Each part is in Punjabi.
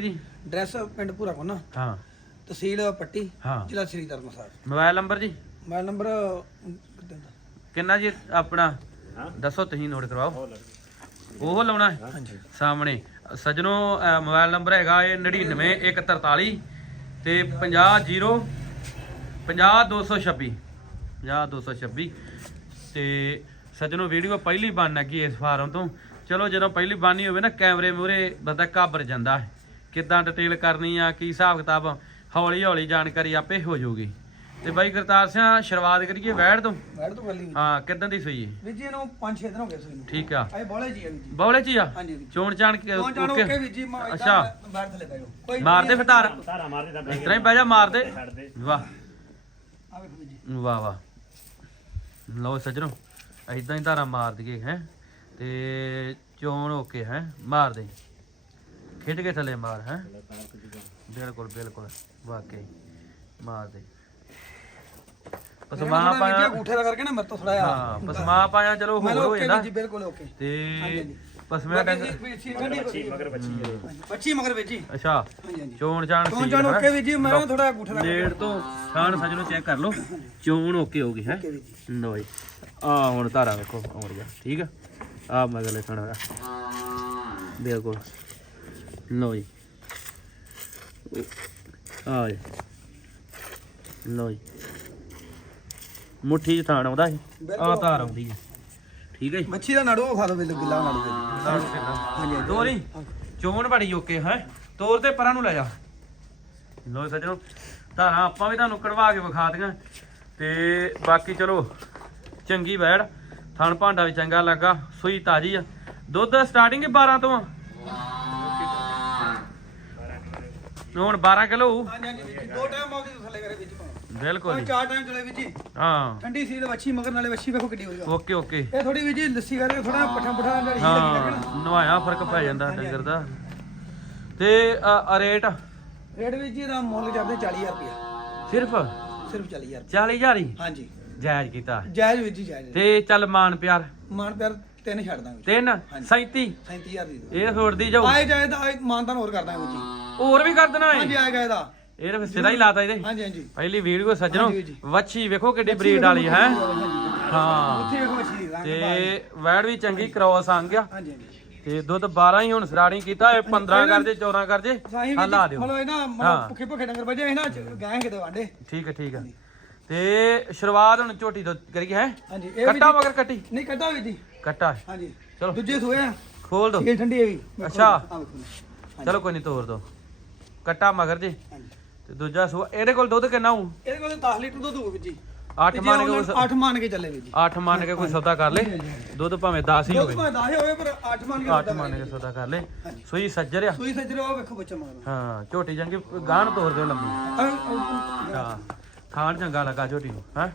ਜੀ। ਡਰੈਸ ਪਿੰਡ ਪੂਰਾ ਕੋਨਾ। ਹਾਂ। ਤਹਿਸੀਲ ਪੱਟੀ ਹਾਂ। ਜ਼ਿਲ੍ਹਾ ਸ੍ਰੀ ਤਰਨਸਾਰ ਮੋਬਾਈਲ ਨੰਬਰ ਜੀ? Mobile number? ਕਿੰਨਾ ਜੀ ਆਪਣਾ? ਦੱਸੋ ਤੁਸੀਂ ਨੋਟ ਕਰਵਾਓ। ਉਹ ਲਾਉਣਾ। ਹੈ? ਹਾਂਜੀ। ਸਾਹਮਣੇ। ਸਜਣੋ ਮੋਬਾਈਲ ਨੰਬਰ ਹੈਗਾ ਇਹ 99143 ਤੇ 500 50226 50226 ਤੇ ਸਜਣੋ ਵੀਡੀਓ ਪਹਿਲੀ ਬਣ ਲੱਗੀ ਇਸ ਫਾਰਮ ਤੋਂ। ਚਲੋ ਜਦੋਂ ਪਹਿਲੀ ਬਾਨੀ ਹੋਵੇ ਨਾ ਕੈਮਰੇ ਮੂਰੇ ਬੰਦਾ ਘਾਬਰ ਜਾਂਦਾ ਹੈ। ਕਿੱਦਾਂ ਡਿਟੇਲ ਕਰਨੀ ਆ ਕੀ ਹਿਸਾਬ ਕਿਤਾਬ ਹੌਲੀ ਹੌਲੀ ਜਾਣਕਾਰੀ ਆਪੇ ਹੋ ਜਾਊਗੀ। ਤੇ ਬਾਈ ਕਰਤਾਰ ਸਿੰਘ ਸ਼ੁਰੂਆਤ ਕਰੀਏ ਵੈੜ ਤੋਂ? ਬੈਠ ਤੋਂ ਪਹਿਲੀ। ਹਾਂ ਕਿੱਦਾਂ ਦੀ ਸੂਈ ਹੈ ਵੀਰ ਜੀ ਇਹਨੂੰ 5-6 ਦਿਨ ਹੋ ਗਏ ਸੂਈ ਨੂੰ। ਠੀਕ ਆ। ਆਏ ਬੋਲੇ ਜੀ ਜੀ। ਬੌਲੇ ਹੀ ਆ? ਹਾਂਜੀ ਜੀ ਚੋਣ ਚਾਣ ਕੇ ਓਕੇ। ਕਿ ਵੀਰ ਜੀ ਅੱਛਾ। ਬੈਠ ਥਲੇ ਬੈਠੋ ਕੋਈ ਮਾਰ ਦੇ ਫਟਾਰ। ਸਾਰਾ ਮਾਰਦੇ ਤਾਂ ਇਸ ਤਰ੍ਹਾਂ ਹੀ ਬਹਿ ਜਾ ਮਾਰ ਦੇ। ਵਾਹ। ਆ ਵੇਖੋ ਜੀ। ਵਾਹ ਵਾਹ। ਲਓ ਸੱਜਣੋ ਐਦਾਂ ਹੀ ਧਾਰਾ ਮਾਰ ਦਈਏ ਹੈ। ਤੇ ਚੋਣ ਓਕੇ ਹੈ। ਮਾਰ ਦੇ। ਖਿੱਚ ਕੇ ਥੱਲੇ ਮਾਰ ਹੈ? ਬਿਲਕੁਲ ਬਿਲਕੁਲ ਵਾਕਈ। ਮਾਰ ਦੇ। ਪਸਮਾ ਪਾਇਆ ਅੰਗੂਠੇ ਦਾ ਕਰਕੇ ਨਾ ਮੇਰੇ ਤੋਂ ਥੋੜਾ ਜਿਹਾ ਹਾਂ ਪਸਮਾ ਪਾਇਆ ਚਲੋ ਹੋਰ ਹੋ ਜਾਂਦਾ ਜੀ ਬਿਲਕੁਲ ਓਕੇ। ਤੇ। ਪਸਮਾ ਡੰਗ ਬੱਚੀ ਮਗਰ ਬੱਚੀ ਬੱਚੀ ਮਗਰ ਜੀ। ਅੱਛਾ। ਚੋਣ ਚਾਣ ਸੀ ਜਾਣੋ ਓਕੇ ਵੀਰ ਜੀ ਮੈਂ ਥੋੜਾ ਅੰਗੂਠੇ ਦਾ ਲੇਟ ਤੋਂ ਖਾਣ ਸੱਜਣੋ ਚੈੱਕ ਕਰ ਲਓ। ਚੋਣ ਓਕੇ ਹੋ ਗਈ ਹੈ? ਓਕੇ ਵੀਰ ਜੀ। ਲੋ ਜੀ। ਆ ਹੁਣ ਧਾਰਾ ਵੇਖੋ ਆਉਣ ਗਿਆ। ਠੀਕ ਆ? ਆ ਮਗਲੇ ਖਾਣਾ ਦਾ। ਬਿਲਕੁਲ। ਲੋ ਜੀ ਆ ਜੀ ਲੋ ਜੀ ਮੁੱਠੀ ਚ ਥਾਣ ਆਉਂਦਾ ਸੀ? ਆ ਧਾਰ ਆਉਂਦੀ ਹੈ ਠੀਕ ਹੈ ਜੀ? ਮੱਛੀ ਦਾ ਨੜੂ ਖਾ ਲਓ ਬਿੱਲ ਗਿੱਲਾ ਨੜੂ ਹਾਂਜੀ ਦੋਰੀ ਚੋਣ ਬੜੀ ਓਕੇ ਹੈ? ਤੋਰ ਤੇ ਪਰਾਂ ਨੂੰ ਲੈ ਜਾ। ਲੋ ਸੱਜਣੋ ਧਾਰਾਂ ਆਪਾਂ ਵੀ ਤੁਹਾਨੂੰ ਕਢਵਾ ਕੇ ਵਿਖਾ ਦਿਆਂ। ਤੇ ਬਾਕੀ ਚਲੋ ਚੰਗੀ ਵੈੜ ਥਣ ਭਾਂਡਾ ਵੀ ਚੰਗਾ ਲੱਗਾ। ਸੂਈ ਤਾਜੀ ਆ। ਦੁੱਧ ਸਟਾਰਟਿੰਗ 12 ਤੋਂ ਆ। ਹੁਣ 12 ਕਿਲੋ ਹੋਊ। ਹਾਂਜੀ ਹਾਂਜੀ ਵੀਰ ਜੀ ਦੋ ਟਾਈਮ ਆਉਂਦੀ ਥੱਲੇ ਕਰੇ ਵਿੱਚ ਪਾਉਣਾ। ਬਿਲਕੁਲ ਕੋਈ ਜੀ। ਚਾਰ ਟਾਈਮ ਚਲੇ ਵੀਰ ਜੀ। ਹਾਂ। ਠੰਡੀ ਸੀ ਤੇ ਵੱਛੀ ਮਗਰ ਨਾਲੇ ਵੱਛੀ ਵੇਖੋ ਕਿੱਡੀ ਹੋਈ ਆ। Okay okay. ਇਹ ਥੋੜੀ ਵੀਰ ਜੀ ਲੱਸੀ ਕਰਕੇ ਥੋੜਾ ਪੱਠਾ ਪੁੱਠਾ ਜਿਹੜੀ ਲੱਗੀ ਲੱਗੇ ਨਾ। ਹਾਂ ਨਵਾਇਆ ਫ਼ਰਕ ਪੈ ਜਾਂਦਾ ਡੰਗਰ ਦਾ। ਤੇ ਆ ਆ ਰੇਟ? ਰੇਟ ਵੀਰ ਜੀ ਦਾ ਮੁੱਲ ਕਰਦੇ 40000 ਰੁਪਇਆ। ਸਿਰਫ? ਸਿਰਫ 40000 40000 ਹੀ? ਹਾਂਜੀ। ਜਾਇਜ਼ ਕੀਤਾ। ਜਾਇਜ਼ ਵੀਰ ਜੀ ਜਾਇਜ਼। ਤੇ ਚੱਲ ਮਾਨ ਪਿਆਰ। ਮਾਨ ਪਿਆਰ ਤਿੰਨ ਛੱਡ ਦਾਂਗੇ। ਤਿੰਨ? 37 37000 ਦੀ ਦਿਓ। ਇਹ ਛੋੜਦੀ ਜਾਊ। ਆਏ ਜਾਏ ਤਾਂ ਮਾਨਤਾਨ ਹੋਰ ਕਰ ਦਾਂਗੇ ਵੀਰ ਜੀ। ਹੋਰ ਵੀ ਕਰ ਦੇਣਾ ਹਾਂਜੀ ਏ। ਆਏ ਗਏ ਦਾ ਇਹ ਤਾਂ ਫਿਰ ਸਿੱਧਾ ਹੀ ਲਾਤਾ ਇਹਦੇ। ਹਾਂਜੀ ਹਾਂਜੀ। ਪਹਿਲੀ ਵੀਡੀਓ ਸੱਜਣੋ ਹਾਂਜੀ। ਵੱਛੀ ਵੇਖੋ ਕਿੱਡੀ ਬਰੀਡ ਵਾਲੀ ਹੈ। ਹਾਂ। ਉੱਥੇ ਵੇਖੋ ਵੱਛੀ ਦੀ ਰੰਗ ਤੇ। ਵੈੜ ਵੀ ਚੰਗੀ ਕ੍ਰੋਸ ਆ ਗਿਆ। ਹਾਂਜੀ ਹਾਂਜੀ। ਤੇ ਦੁੱਧ 12 ਹੀ ਹੁਣ ਸਰਾਣੀ ਕੀਤਾ ਇਹ 15 ਕਰ ਜੇ 14 ਕਰ ਜੇ ਸਾਹੀ ਹਾਂ ਲਾ ਵੀ ਦਿਓ। ਮਤਲਬ ਇਹਨਾਂ ਹਾਂ। ਮਤਲਬ ਭੁੱਖੇ ਭੁੱਖੇ ਡੰਗਰ ਵਜੇ ਇਹਨਾਂ ਗਏ ਕਿਤੇ ਵਾਂਡੇ ਠੀਕ ਹੈ ਠੀਕ ਹੈ। ਤੇ ਸ਼ੁਰੂਆਤ ਹੁਣ ਝੋਟੀ ਤੋਂ ਕਰੀਏ ਹੈ? ਹਾਂਜੀ ਇਹ ਵੀ ਕੱਟਾ ਮਗਰ ਕੱਟੀ? ਨਹੀਂ ਕੱਢਾ ਵੀ ਜੀ। ਕੱਟਾ। ਹਾਂਜੀ। ਚਲੋ। ਦੂਜੇ ਸੋਏ ਆ। ਖੋਲ ਦੋ। ਇਹ ਠੰਡੀ ਹੈ ਵੀ। ਅੱਛਾ। ਆਹ ਵੇਖੋ। ਜੀ। ਚਲੋ ਕੋਈ ਨਹੀਂ ਤੋੜ ਦੋ। ਕੱਟਾ ਮਗਰ ਜੇ। ਤੇ ਦੂਜਾ ਸੂਆ ਇਹਦੇ ਕੋਲ ਦੁੱਧ ਕਿੰਨਾ ਹੋਊ? ਇਹਦੇ ਕੋਲ 10 ਲੀਟਰ ਦੁੱਧ ਹੋਊ ਵੀਰ ਜੀ। 8 ਮੰਨ ਕੇ ਕੋਈ 8 ਮੰਨ ਕੇ ਚੱਲੇ ਵੀਰ ਜੀ। 8 ਮੰਨ ਕੇ ਕੋਈ ਸੌਦਾ ਕਰ ਲੇ। ਦੁੱਧ ਭਾਵੇਂ 10 ਹੀ ਦੁੱਧ ਹੋਵੇ। ਭਾਵੇਂ 10 ਹੋਵੇ ਪਰ 8 ਮੰਨ ਕੇ 8 ਮੰਨ ਕੇ ਸੌਦਾ ਕਰ ਲੇ। ਸੂਈ ਸੱਜਰ ਆ। ਸੂਈ ਸੱਜਰੇ ਉਹ ਵੇਖੋ ਬੱਚਾ ਮਗਰ ਹਾਂ ਝੋਟੀ ਚੰਗੀ ਗਾਣ ਤੋੜ ਦਿਓ ਲੰਮੀ। ਹਾਂ ਖਾਣ ਚੰਗਾ ਲੱਗਾ ਝੋਟੀ ਨੂੰ ਹੈ?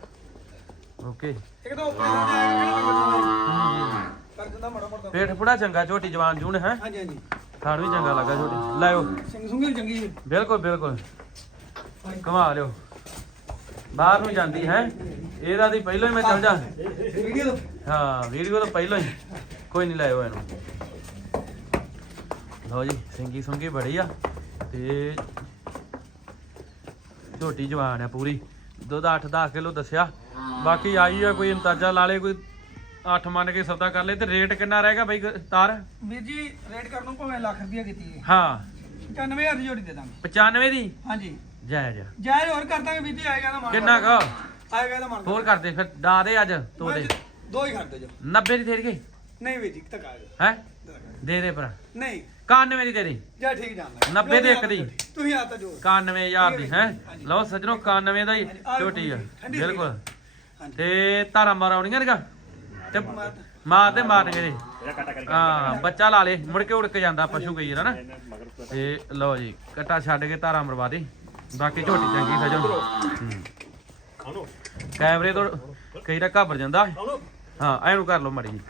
ਓਕੇ। ਇੱਕ ਤਾਂ ਉੱਪਰ ਕਰ ਦਿੰਦਾ ਮੜਾ ਮੜਾ ਪੇਟ ਫੁੜਾ ਚੰਗਾ ਝੋਟੀ ਜਵਾਨ ਜੂਣ ਹੈ? ਹਾਂਜੀ ਹਾਂਜੀ। ਖਾਣ ਵੀ ਚੰਗਾ ਲੱਗਾ ਝੋਟੀ ਲਾਇਓ। ਸਿੰਘ ਸੁੰਗੀ ਚੰਗੀ ਹੈ। ਬਿਲਕੁਲ ਬਿਲਕੁਲ। ਘੁਮਾ ਲਿਓ। ਬਾਹਰ ਨੂੰ ਜਾਂਦੀ ਹੈ। ਇਹਦਾ ਦੀ ਪਹਿਲਾਂ ਹੀ ਮੈਂ ਚੱਲ ਜਾ। ਵੀਡੀਓ ਹਾਂ, ਵੀਡੀਓ ਤੋਂ ਪਹਿਲਾਂ ਹੀ। ਕੋਈ ਨਹੀਂ ਲਾਇਓ ਇਹਨੂੰ। ਲਓ ਜੀ, ਸਿੰਗੀ ਸੁੰਗੀ ਬੜੀ ਆ। ਤੇ ਝੋਟੀ ਜਵਾਨ ਆ ਪੂਰੀ। ਦੁੱਧ 8-10 ਕਿਲੋ ਦੱਸਿਆ। ਬਾਕੀ ਆਈ ਆ ਕੋਈ ਅੰਦਾਜ਼ਾ, ਲਾ ਲੇ ਕੋਈ 8 ਮੰਨ ਕੇ ਸੌਦਾ ਕਰ ਲੇ ਤੇ ਰੇਟ ਕਿੰਨਾ ਰਹੇਗਾ ਬਈ ਤਾਰ? ਵੀਰ ਜੀ ਰੇਟ ਕਰਨ ਨੂੰ ਭਾਵੇਂ ਲੱਖ ਰੁਪਇਆ ਕੀਤੀ ਹੈ। ਹਾਂ 95000 ਦੀ ਜੋੜੀ ਦੇ ਦਾਂਗੇ। 95 ਦੀ? ਹਾਂਜੀ। ਜਾਇਜ਼ ਜਾਇਜ਼ ਹੋਰ ਕਰ ਦਾਂਗੇ ਵੀਰ ਜੀ ਆਏਗਾ ਨਾ ਮਾਨ ਕਿੰਨਾ ਕਾ? ਆਏਗਾ ਨਾ ਮਾਨ ਹੋਰ ਕਰਦੇ ਫਿਰ ਡਾ ਦੇ ਅੱਜ ਤੋਦੇ ਦੋ। ਹੀ ਖੜਦੇ ਜੋ 90 ਦੀ ਦੇ ਗਏ ਨਹੀਂ ਵੀਰ ਜੀ ਤੱਕ ਆਏਗਾ ਹੈ? ਦੇ ਦੇ ਭਰਾ। ਨਹੀਂ। 91 ਦੀ ਦੇ ਦੇ। ਜਾ ਠੀਕ ਜਾਂਦਾ 90 ਦੇ ਇੱਕ ਦੀ। ਤੁਸੀਂ ਆ ਤਾਂ ਜੋ 91000 ਦੀ ਹੈ ਲਓ ਸੱਜਣੋ 91 ਦਾ ਹੀ ਝੋਟੀ ਆ। ਬਿਲਕੁਲ। ਤੇ ਧਾਰਾ ਮਾਰ ਆਉਣੀਆਂ ਨੇਗਾ ਤੇ ਮਾਰ ਤੇ ਮਾਰਨਗੇ ਜੀ ਹਾਂ, ਬੱਚਾ ਲਾ ਲੇ, ਮੁੜ ਕੇ ਉੜ ਕੇ ਜਾਂਦਾ ਪਸ਼ੂ ਕਈ ਨਾ ਤੇ ਲਓ ਜੀ, ਕਟਾ ਛੱਡ ਕੇ ਧਾਰਾ ਮਰਵਾ ਦੇ। ਬਾਕੀ ਝੋਟੀ ਚੰਗੀ ਸਜਣੋ ਕੈਮਰੇ ਤੋਂ ਕਈ ਰਾ ਘਾਬਰ ਜਾਂਦਾ। ਹਾਂ, ਐਨੂੰ ਕਰ ਲਓ ਮੜੀ ਜੀ।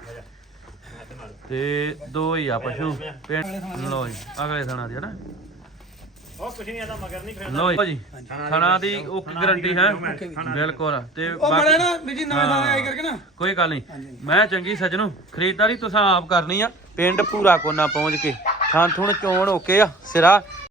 ਤੇ ਦੋ ਹੀ ਆ ਪਸ਼ੂ। ਪਿੰਡ ਲਓ ਜੀ, ਅਗਲੇ ਥਾਣਾ ਦੀ ਹੈ ਨਾ ਉਹ ਕੁਛ ਨਹੀਂ ਆਦਾ ਮਗਰ ਨਹੀਂ ਫਿਰ ਲਓ ਜੀ ਥਾਣਾ ਦੀ ਉਹ ਗਰੰਟੀ ਹੈ। ਬਿਲਕੁਲ। ਤੇ ਉਹ ਮੜੇ ਨਾ ਵੀਰ ਜੀ ਨਵੇਂ ਨਵੇਂ ਆਈ ਕਰਕੇ ਨਾ। ਕੋਈ ਗੱਲ ਨਹੀਂ। ਮੈਂ ਚੰਗੀ ਸੱਜਣੋ ਖਰੀਦਦਾਰੀ ਤੁਸੀਂ ਆਪ ਕਰਨੀ ਆ। ਪਿੰਡ ਪੂਰਾ ਕੋਨਾ ਪਹੁੰਚ ਕੇ। ਥਾਂ ਥੁਣ ਚੋਣ ਓਕੇ ਆ ਸਿਰਾ।